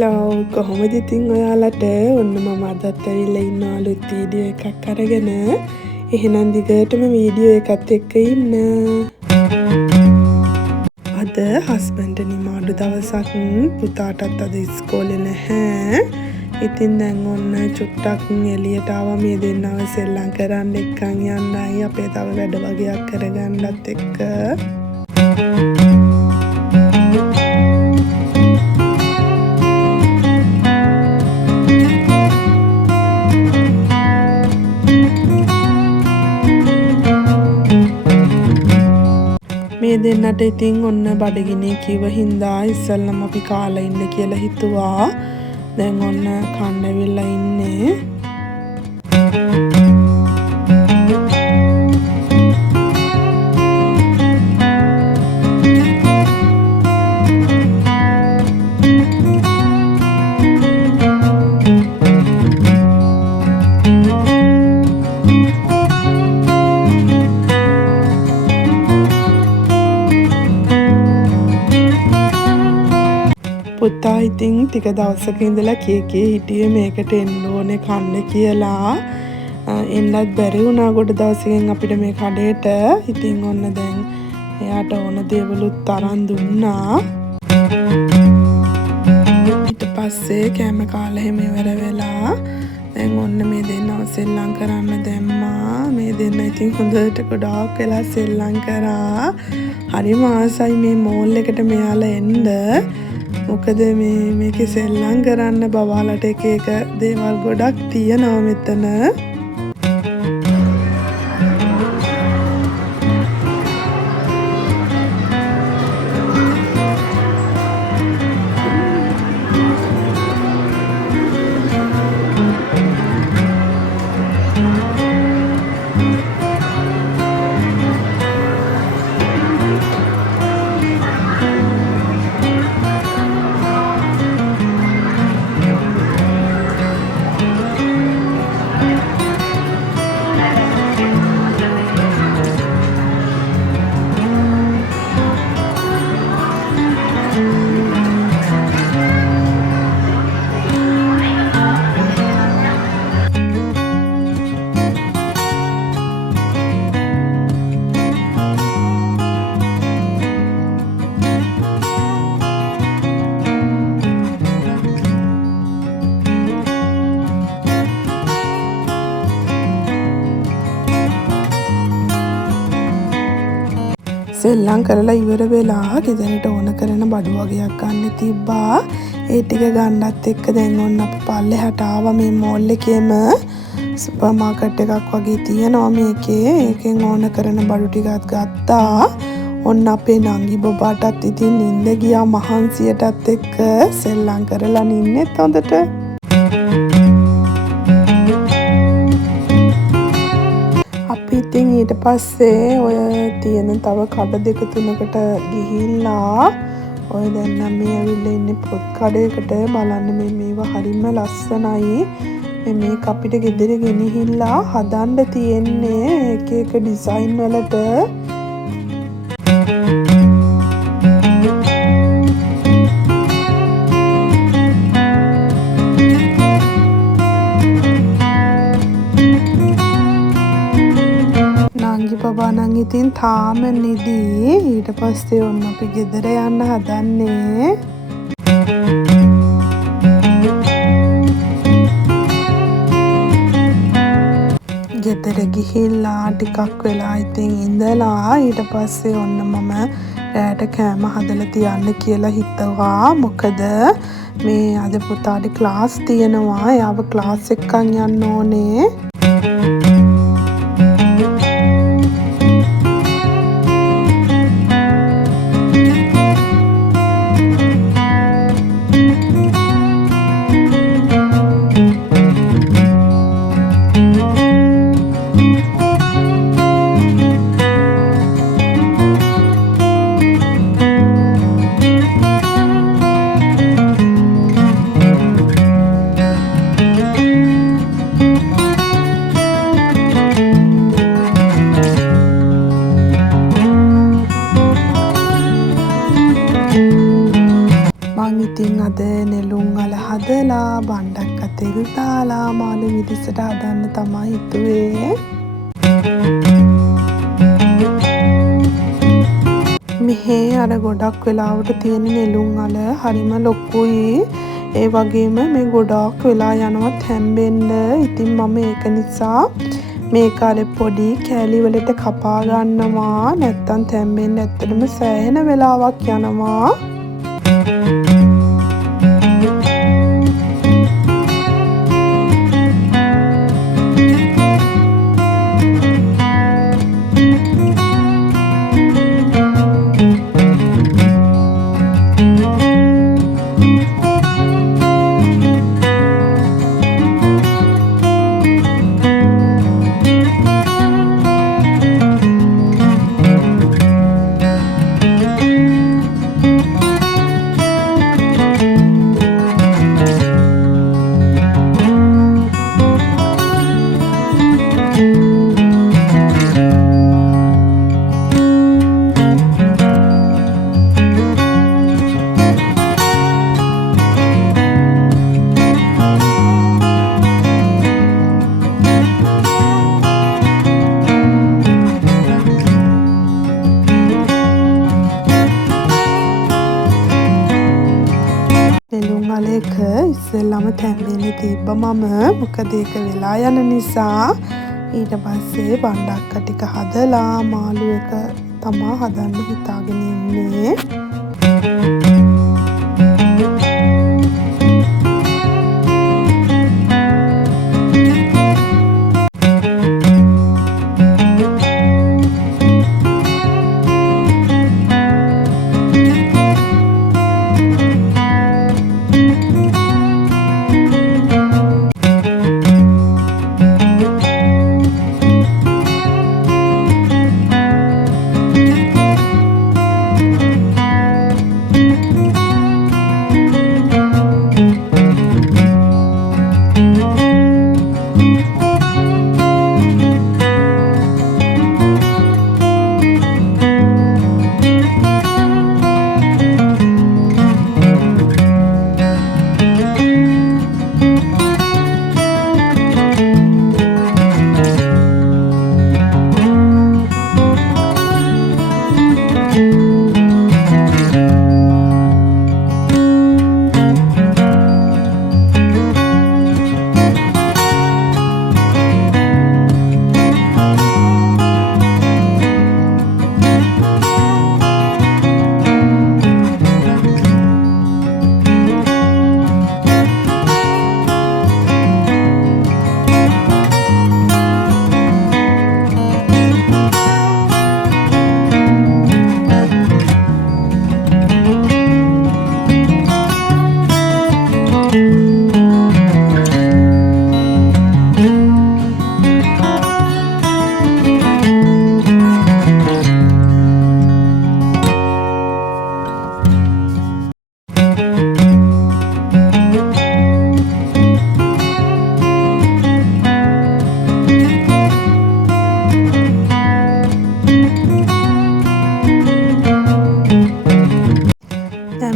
Hello කොහොමද ඉතින් ඔයාලට ඔන්න මම අදත් ඇවිල්ලා ඉන්නවා අලුත් වීඩියෝ එකක් අරගෙන. එහෙනම් දිගටම වීඩියෝ එකත් එක්ක ඉන්න. අද හස්බන්ඩ් නිමාඩු දවසක් පුතාටත් අද ඉස්කෝලේ නැහැ. ඉතින් දැන් ඔන්න චුට්ටක් එළියට ආවා මේ දෙන්නව සෙල්ලම් කරන්න එක්කන් යන්නයි අපේ තව වැඩ වගේක් කරගන්නත් එක්ක. මේ දෙන්නට ඉතින් ඔන්න බඩගිනි කිව්ව හින්දා ඉස්සල්ලාම අපි කාලා ඉන්න කියලා හිතුවා. දැන් ඔන්න කන්න වෙලා ඉන්නේ. පුතා ඉතින් ටික දවසක ඉඳලා කී හිටියේ මේකට එන්න ඕනේ කන්න කියලා. එන්නත් බැරි වුණා ගොඩ දවසකින් අපිට මේ කඩේට. ඉතින් ඔන්න දැන් එයාට ඕන දේවලුත් තරන් දුන්නා. ඊට පස්සේ කෑම කාලා හැම ඉවර වෙලා දැන් ඔන්න මේ දෙන්නව සෙල්ලම් කරන්න දැම්මා. මේ දෙන්න ඉතින් හොඳට ගොඩාක් වෙලා සෙල්ලම් කරා. හරිම ආසයි මේ මෝල් එකට මෙයාලා එන්න. මොකද මේකේ සෙල්ලම් කරන්න බබාලට එක දේවල් ගොඩක් තියෙනවා මෙතන. සෙල්ලම් කරලා ඉවර වෙලා ගෙදරට ඕන කරන බඩු වගේක් ගන්න තිබ්බා. ඒ ටික ගන්නත් එක්ක දැන් ඔන්න අපි පල්ලෙහාට ආවා. මේ මෝල් එකේම සුපර් මාකට් එකක් වගේ තියෙනවා මේකේ. ඒකෙන් ඕන කරන බඩු ටිකක් ගත්තා. ඔන්න අපේ නංගි බබාටත් ඉතින් නිින්ද ගියා මහන්සියටත් එක්ක සෙල්ලම් කරලා නින්නෙත් හොඳට. ඉතින් ඊට පස්සේ ඔය තියෙන තව කඩ දෙක තුනකට ගිහිල්ලා ඔය දැන් නම් මේ ඇවිල්ලා ඉන්නේ පොත් කඩේකට. බලන්න මේවා හරිම ලස්සනයි. මේක අපිට ගෙදර ගෙනහිල්ලා හදන්න තියෙන්නේ එක එක ඩිසයින් වලට. බබා නම් ඉතින් තාම නිදි. ඊට පස්සේ ඔන්න අපි ගෙදර යන්න හදන්නේ. ගෙදර ගිහිල්ලා ටිකක් වෙලා ඉතින් ඉඳලා ඊට පස්සේ ඔන්න මම රෑට කෑම හදලා තියන්න කියලා හිතුවා. මොකද මේ අද පුතාට ක්ලාස් තියෙනවා. එයාව ක්ලාස් එකකින් යන්න ඕනේ. බණ්ඩක්ක තෙල් දාලා මාළු මිරිසට හදන්න තමයි හිතුවේ. මෙහි අර ගොඩක් වෙලාවට තියෙන නෙළුම් අල හරිම ලොකුයි. ඒ වගේම මේ ගොඩක් වෙලා යනවත් හැම්බෙන්න. ඉතින් මම ඒක නිසා මේක අර පොඩි කෑලි වලට කපා ගන්නවා. නැත්තම් තැම්බෙන්න ඇත්තටම සෑහෙන වෙලාවක් යනවා. එක ඉස්සෙල්ලම තැම්බෙන්න තිබ්බ මම. මොකද ඒක වෙලා යන නිසා. ඊට පස්සේ බණ්ඩක්ක ටික හදලා මාළු එක තමා හදන්න හිතාගෙන ඉන්නේ.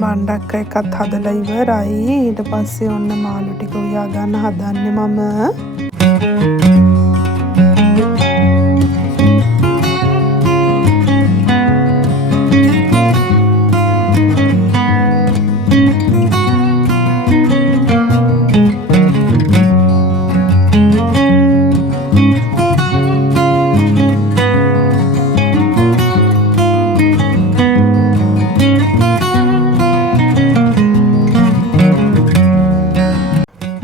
බණ්ඩක්ක එකත් හදලා ඉවරයි. ඊට පස්සේ ඔන්න මාළු ටික උයා ගන්න හදන්නේ මම.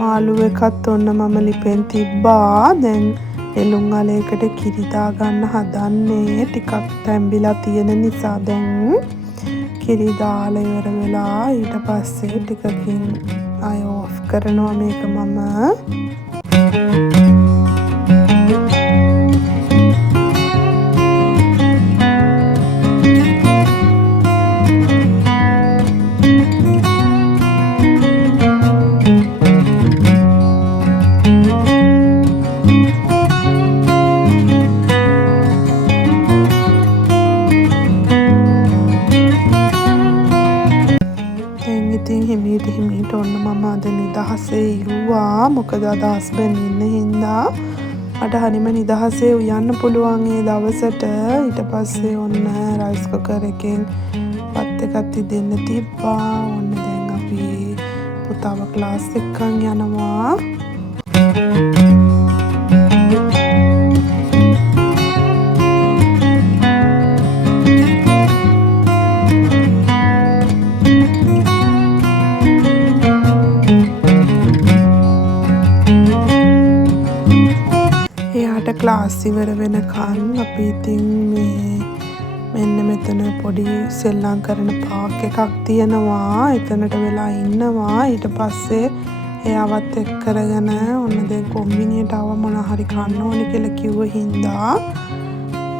මාළු එකත් ඔන්න මම ලිපෙන් තිබ්බා. දැන් එළුම් අලයකට කිරි දාගන්න හදන්නේ. ටිකක් තැම්බිලා තියෙන නිසා දැන් කිරි දාලා ඉවර වෙලා ඊට පස්සේ ටිකකින් ආය ඔෆ් කරනවා මේක මම. හිමීට ඔන්න මම අද නිදහසේ ඉරුවා. මොකද අද හස්බන්ඩ් ඉන්න හින්දා මට හරිම නිදහසේ උයන්න පුළුවන් ඒ දවසට. ඊට පස්සේ ඔන්න රයිස් කුකර් එකෙන් පත් එකක් දෙන්න තිබ්බා. ඔන්න දැන් අපි පුතාව ක්ලාස් එකෙන් යනවා. ක්ලාස් ඉවර වෙනකන් අපි ඉතින් මෙන්න මෙතන පොඩි සෙල්ලම් කරන පාක් එකක් තියෙනවා. එතනට වෙලා ඉන්නවා. ඊට පස්සේ එයාවත් එක් කරගෙන ඔන්න දැන් කොම්බිනියට ආව මොන හරි කන්න ඕනේ කියලා කිව්ව හින්දා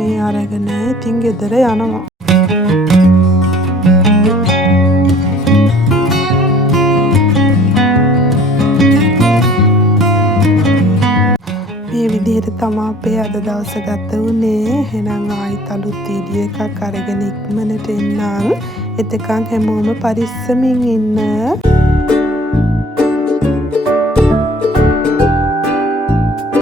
ඒ අරගෙන ඉතින් ගෙදර යනවා. විදිහට තමයි අපේ අද දවස ගත වුණේ. එහෙනම් ආයිත් අලුත් වීඩියෝ එකක් අරගෙන ඉක්මනට එන්නම්. එතකන් හැමෝම පරිස්සමින් ඉන්න.